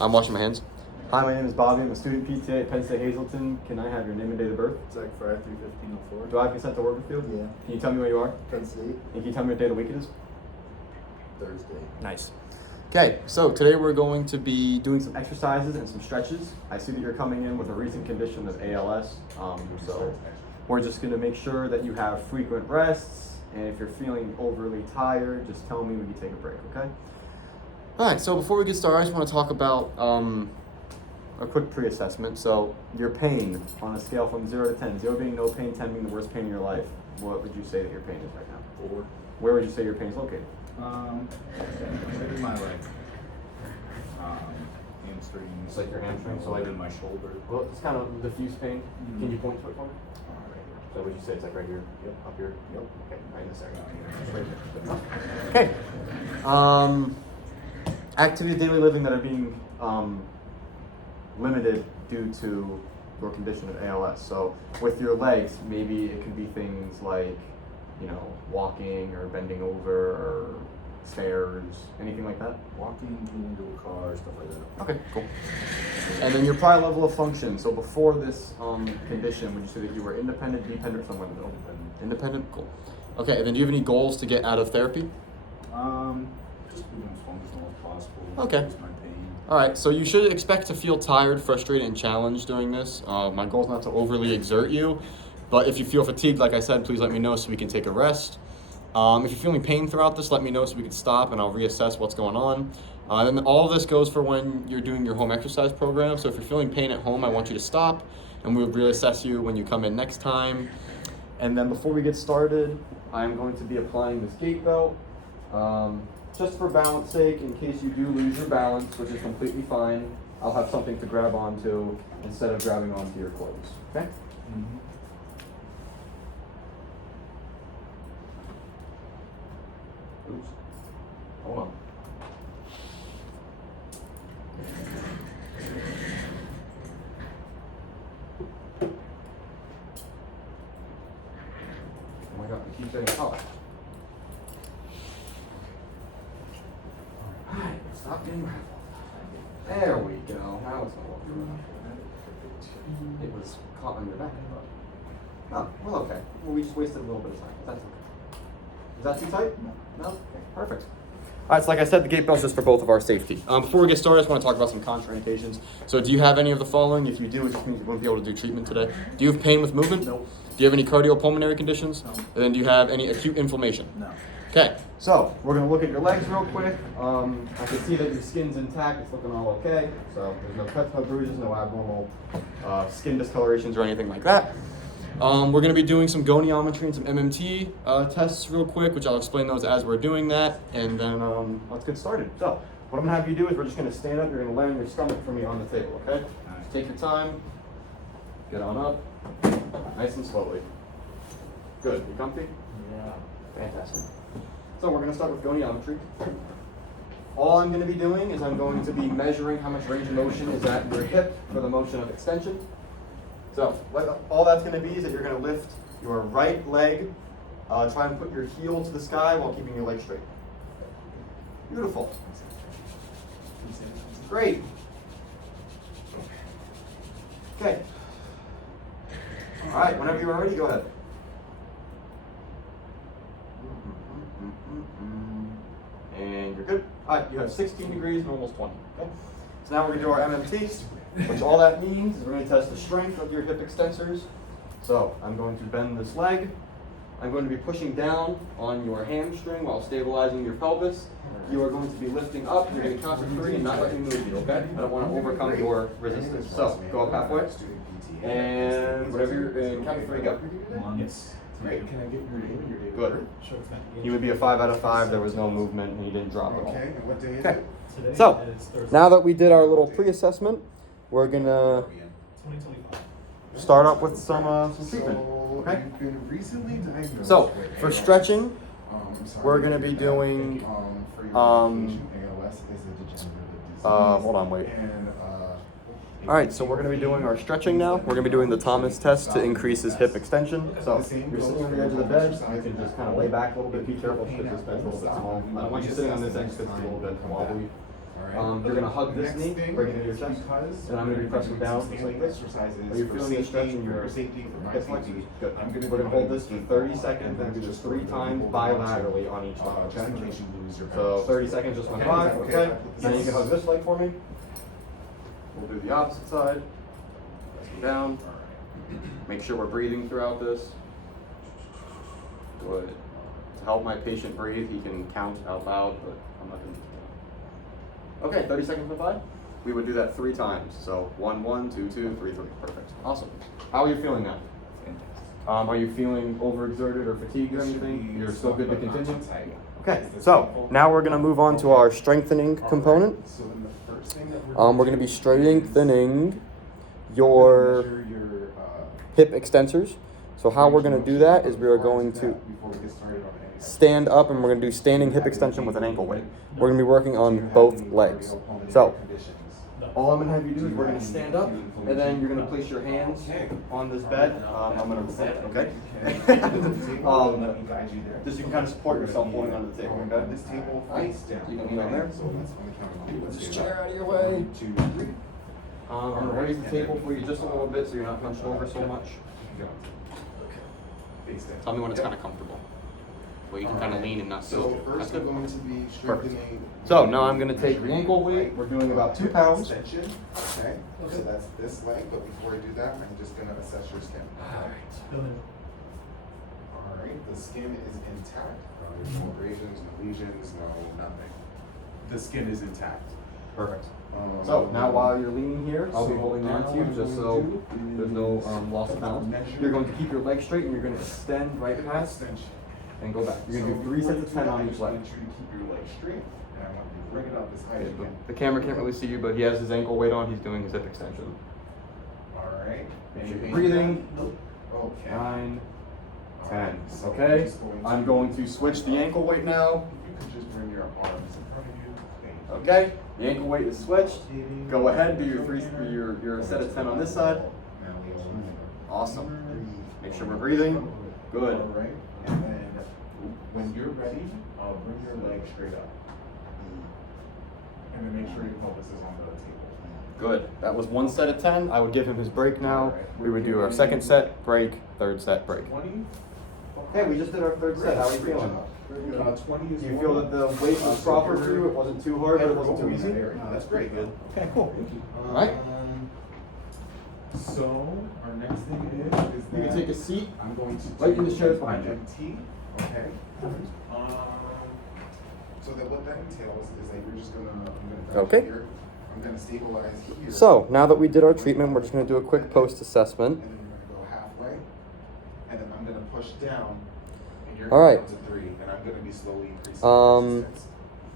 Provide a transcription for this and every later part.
I'm washing my hands. Hi, my name is Bobby. I'm a student PTA at Penn State Hazleton. Can I have your name and date of birth? Zach Fry, 31504. Do I have consent to work with you? Yeah. Can you tell me where you are? Penn State. And can you tell me what day of the week it is? Thursday. Nice. Okay, so today we're going to be doing some exercises and some stretches. I see that you're coming in with a recent condition of ALS, so we're just going to make sure that you have frequent rests, and if you're feeling overly tired, just tell me we can take a break, okay? All right, so before we get started, I just want to talk about a quick pre-assessment. So your pain on a scale from 0 to 10, 0 being no pain, 10 being the worst pain in your life, what would you say that your pain is right now? 4. Where would you say your pain is located? Maybe my hamstrings. It's like your hamstring, so like in my shoulder. Well, it's kind of diffuse pain. Mm-hmm. Can you point to it for me? Right here. So would you say it's like right here? Yep. Up here? Yep. Okay, right in a second. Right Okay. Activities of daily living that are being limited due to your condition of ALS. So with your legs, maybe it could be things like, walking or bending over or stairs, anything like that? Walking, getting into a car, stuff like that. Okay, cool. And then your prior level of function. So before this condition, would you say that you were independent, dependent, or somewhere in the middle? Independent? Cool. Okay, and then do you have any goals to get out of therapy? Just being as functional as possible. Okay. Reduce my pain. All right, so you should expect to feel tired, frustrated, and challenged during this. My goal is not to overly exert you, but if you feel fatigued, like I said, please let me know so we can take a rest. If you're feeling pain throughout this, let me know so we can stop and I'll reassess what's going on. And then all of this goes for when you're doing your home exercise program. So if you're feeling pain at home, I want you to stop and we'll reassess you when you come in next time. And then before we get started, I'm going to be applying this gait belt. Just for balance sake, in case you do lose your balance, which is completely fine, I'll have something to grab onto instead of grabbing onto your clothes, okay? Mm-hmm. Oops. Hold on. Oh my god, I keep saying oh. Alright, stop being raffled. There we go. Now it's not walking around. It was caught on your back. Oh, well, okay. Well, we just wasted a little bit of time. That's okay. Is that too tight? No? Okay, perfect. All right, so like I said, the gait belt's just for both of our safety. Before we get started, I just want to talk about some contraindications. So do you have any of the following? If you do, it just means you won't be able to do treatment today. Do you have pain with movement? Nope. Do you have any cardiopulmonary conditions? No. And then do you have any acute inflammation? No. Okay, so we're going to look at your legs real quick. I can see that your skin's intact. It's looking all okay. So there's no cuts, no bruises, no abnormal skin discolorations or anything like that. We're going to be doing some goniometry and some MMT tests real quick, which I'll explain those as we're doing that. And then let's get started. So what I'm going to have you do is we're just going to stand up. You're going to lay on your stomach for me on the table, okay? Just take your time. Get on up. Nice and slowly. Good. You comfy? Yeah. Fantastic. So we're going to start with goniometry. All I'm going to be doing is I'm going to be measuring how much range of motion is at your hip for the motion of extension. So what all that's going to be is that you're going to lift your right leg, try and put your heel to the sky while keeping your leg straight. Beautiful. Great. Okay. All right, whenever you're ready, go ahead. And you're good. All right, you have 16 degrees and almost 20. Okay. So now we're going to do our MMT, which all that means is we're going to test the strength of your hip extensors. So I'm going to bend this leg. I'm going to be pushing down on your hamstring while stabilizing your pelvis. You are going to be lifting up. You're going to count to 3 and not let me move you, okay? I don't want to overcome your resistance. So go up halfway. And whatever you're in, count to 3, go. 1. Yes. Great. Can I get your name and your date of Good. birth? Sure, it's not He would be a 5 out of 5. There was no movement and he didn't drop at all. Okay, and what day is Okay. it? Today, So, and it's Thursday. now that we did our little pre-assessment, we're gonna 2025. start up with some treatment. So, Okay. you've been recently diagnosed So, with for ALS. stretching, I'm sorry we're to gonna hear be that. doing, For your medication, ALS is a degenerative disease. hold on, wait. And, All right, so we're gonna be doing our stretching now. We're gonna be doing the Thomas test to increase his hip extension. So, you're sitting on the edge of the bed. You can just kind of lay back a little bit. Be careful because this bed's a little bit small. I don't want you sitting on this edge because it's a little bit wobbly. Alright. You're gonna hug this Next knee, thing bring it to your is chest, because and I'm gonna be we're pressing doing down some just like this. exercises Are you for feeling the stretch safety, in for your safety, for my hip safety. flexors? Good. I'm gonna We're gonna hold this for keep 30 going, seconds, and then do that's this just 3 really times hold on to, bilaterally on each leg, just in okay? case you lose your So balance. 30 seconds just went Okay, by, is that okay? Now you Yes. can hug this leg for me. We'll do the opposite side. Pressing down. Alright. Make sure we're breathing throughout this. Good. To help my patient breathe, he can count out loud, but I'm not gonna. Okay, 30 seconds went by. We would do that 3 times. So 1, 1, 2, 2, 3, 3. Perfect. Awesome. How are you feeling now? Are you feeling overexerted or fatigued or anything? You're still good to continue? Okay, so now we're gonna move on to our strengthening component. So then the first thing that we're We're gonna be do strengthening is your measure your, hip extensors. So how we're gonna do that is we are going to before we get started on any stand up and we're gonna do standing hip extension with an ankle weight. We're gonna be working on both legs. So all I'm gonna have you do is we're gonna stand up and then you're gonna place your hands on this bed. I'm gonna okay. Just you can kind of support yourself holding onto the table, okay? This table Alright, face down. you can lean on there. So that's on the count of 1. Let's This do chair that. out of your way. 1, 2, 3. I'm gonna raise the table for you just a little bit so you're not hunched over so much. Go. Face down. Tell me when it's kind of comfortable. Where you can kind of lean and not So feel. That's first we're good. going to be strengthening. So now I'm gonna take the ankle weight. We're doing about 2 pounds. Extension. Okay. So that's this leg, but before I do that, I'm just gonna assess your skin. All right. The skin is intact. There's no abrasions, no lesions, no nothing. The skin is intact. Perfect. So now while you're leaning here, I'll be So holding on to you now just what so I'm gonna do there's no is loss of balance. measure- You're going to keep your legs straight and you're going to extend right past extension. and go back. You're going to do 3 before sets you of do 10 that, on I each just leg. want you to keep your legs straight, and I want you to bring it up as high as you can. The camera can't really see you, but he has his ankle weight on. He's doing his hip extension. All right. Make sure Any you're pain? breathing. Okay. 9, All 10. right, so Okay. just I'm going to switch the ankle weight now. You can just bring your arms in front of you. Thank you. Okay. The ankle weight is switched. Go ahead, do your set of 10 on this side. Now we all Awesome. Make sure we're breathing. Good. All right. And then when you're ready, I'll bring your leg straight up. And then make sure your pelvis is on the table. Good. That was 1 set of 10. I would give him his break now. We would do our second set, break, third set, break. 20. Hey, we just did our third set. How are you feeling? 20 is Do you feel that the weight was proper for you? It wasn't too hard, but it wasn't too easy? That's great. Good. Okay, cool. Um, Alright. So our next thing is You that can take a seat. I'm going to Right in do the chairs behind you. MT. Okay. So that what that entails is that you're just gonna I'm gonna Okay. here. I'm gonna stabilize here. So, now that we did our treatment, we're just going to do a quick post-assessment. And then you're gonna go halfway, and then I'm gonna push down, and you're All gonna right. count to 3, and I'm gonna be slowly increasing resistance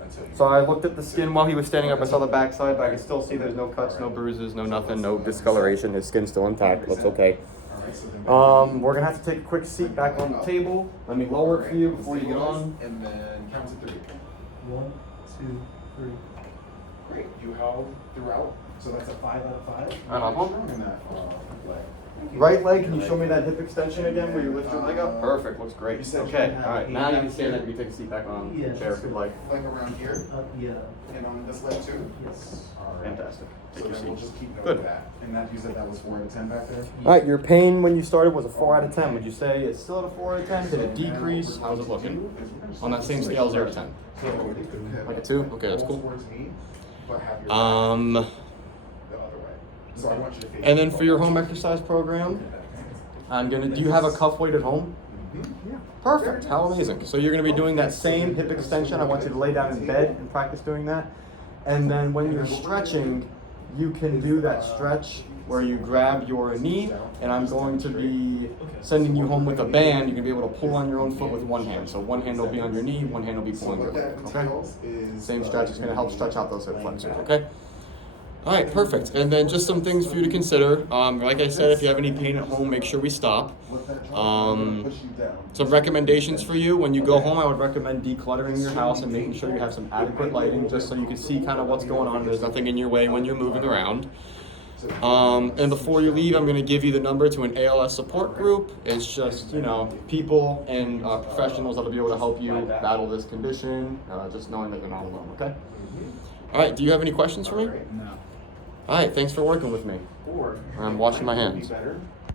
until you. So I looked at the skin while he was standing up. I saw the backside, but I can still see there's no cuts, no bruises, no nothing, no discoloration. His skin's still intact. Looks okay. All right, so then We're gonna have to take a quick seat back on the table. Let me lower it for you before you get on. And then count to 3. 1, 2, 3. Great. You held throughout. So that's a 5 out of 5. And up one. Strong in that leg. Right leg, can you show me that hip extension again where you lift your leg up? Perfect, looks great. You said Okay, you alright, had now you eight can back stand up, here. you take a seat back on Yeah. the chair if you'd like. Leg around here, Yeah. and on this leg too. Yes. All right. Fantastic. So Take your then we'll seat. just keep note Good. of that. And that you said that was 4 out of 10 back there. Alright, your pain when you started was a 4 out of 10. Would you say it's still at a 4 out of 10? Did it decrease? How's it looking? On that same scale, 0 to 10. Like a 2? Okay, that's cool. Towards me, but have your Um, back the other way. So I want you to face and then for your home exercise program, do you have a cuff weight at home? Yeah. Perfect. How amazing. So you're going to be doing that same hip extension. I want you to lay down in bed and practice doing that. And then when you're stretching, you can do that stretch where you grab your knee, and I'm going to be sending you home with a band. You're going to be able to pull on your own foot with one hand. So one hand will be on your knee, one hand will be So pulling your what that foot. Okay? entails is Same stretch is going to help stretch out those hip flexors. Okay? All right, perfect. And then just some things for you to consider. Like I said, if you have any pain at home, make sure we stop. Some recommendations for you. When you go home, I would recommend decluttering your house and making sure you have some adequate lighting just so you can see kind of what's going on. There's nothing in your way when you're moving around. And before you leave, I'm going to give you the number to an ALS support group. It's just, people and professionals that'll be able to help you battle this condition, just knowing that you're not alone, okay? All right, do you have any questions for me? Alright. No. All right, thanks for working with me. Or I'm washing my it might be hands. better